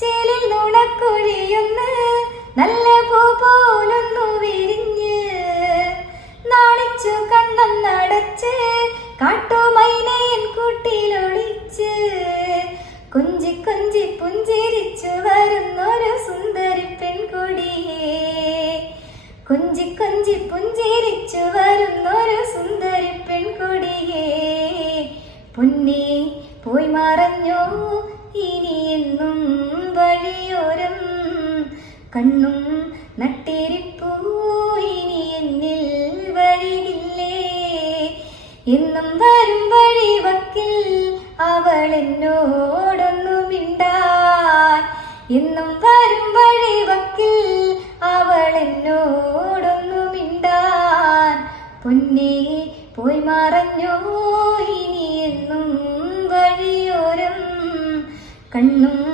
ചേലിൽ നുണക്കുഴിയൊന്ന്. നല്ല പൂ പോലൊന്നു വിരിഞ്ഞ് നാണിച്ചു കണ്ണം നടച്ച് കാട്ടുമൈനയൻ കൂട്ടിലൊളിച്ച് കുഞ്ചി കുഞ്ചി പുഞ്ചിരിച്ചു വരുന്നൊരു സുന്ദരി പെൺകുടിയേ. കുഞ്ചി കുഞ്ചി പുഞ്ചിരിച്ചു വരുന്നൊരു സുന്ദരി പെൺകുടിയേ. പൊന്നേ പോയി മറഞ്ഞോ വഴിയോരം കണ്ണും നട്ടിരിപ്പൂ. ഇനി എന്നിൽ വരികില്ലേ? എന്നും വരും വഴിവക്കിൽ അവൾ എന്നോടൊന്നു മിണ്ടാൻ. എന്നും വരും വഴിവക്കിൽ അവൾ എന്നോടൊന്നു മിണ്ടാൻ. പൊന്നെ പോയി മറഞ്ഞോ? ഇനി എന്നും വഴിയോരം കണ്ണും